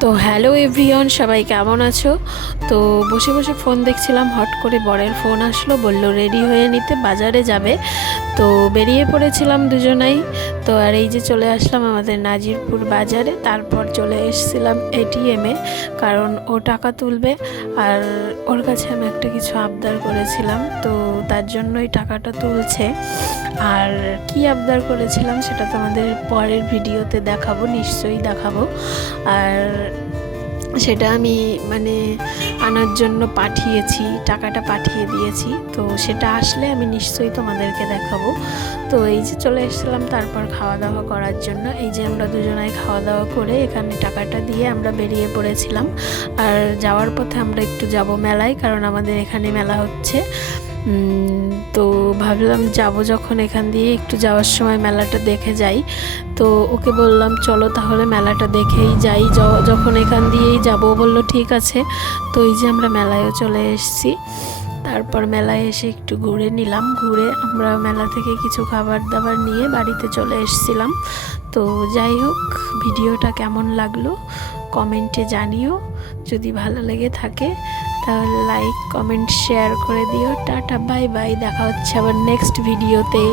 তো hello everyone, সবাই কেমন আছো? তো বসে বসে ফোন দেখছিলাম, হট করে বরের ফোন আসলো, বলল রেডি হয়ে নিতে, বাজারে যাবে। তো বেরিয়ে পড়েছিলাম দুজনাই। তো আর এই যে চলে আসলাম আমাদের নাজিরপুর বাজারে। তারপর চলে এসেছিলাম এটিএমে, কারণ ও টাকা তুলবে। আর ওর কাছে আমি একটা কিছু আবদার করেছিলাম, তো তার জন্যই টাকাটা তুলছে। আর কি আবদার করেছিলাম সেটা তোমাদের পরের ভিডিওতে দেখাবো, নিশ্চয়ই দেখাবো। আর সেটা আমি আনার জন্য পাঠিয়েছি, টাকাটা পাঠিয়ে দিয়েছি। তো সেটা আসলে আমি নিশ্চয়ই তোমাদেরকে দেখাবো। তো এই যে চলে এসেছিলাম তারপর খাওয়া দাওয়া করার জন্য। এই যে আমরা দুজনাই খাওয়া দাওয়া করে এখানে টাকাটা দিয়ে আমরা বেরিয়ে পড়েছিলাম। আর যাওয়ার পথে আমরা একটু যাব মেলায়, কারণ আমাদের এখানে মেলা হচ্ছে। তো ভাবলাম যাব যখন এখান দিয়ে একটু যাওয়ার সময় মেলাটা দেখে যাই। তো ওকে বললাম চলো তাহলে মেলাটা দেখেই যাই, যখন এখান দিয়েই যাব। বললো ঠিক আছে। তো এই যে আমরা মেলায়ও চলে এসেছি। তারপর মেলায় এসে একটু ঘুরে নিলাম, ঘুরে আমরা মেলা থেকে কিছু খাবার দাবার নিয়ে বাড়িতে চলে এসেছিলাম। তো যাই হোক, ভিডিওটা কেমন লাগলো কমেন্টে জানিও। যদি ভালো লেগে থাকে তাহলে লাইক কমেন্ট শেয়ার করে দিও। টাটা বাই বাই, দেখা হচ্ছে আবার নেক্সট ভিডিওতে।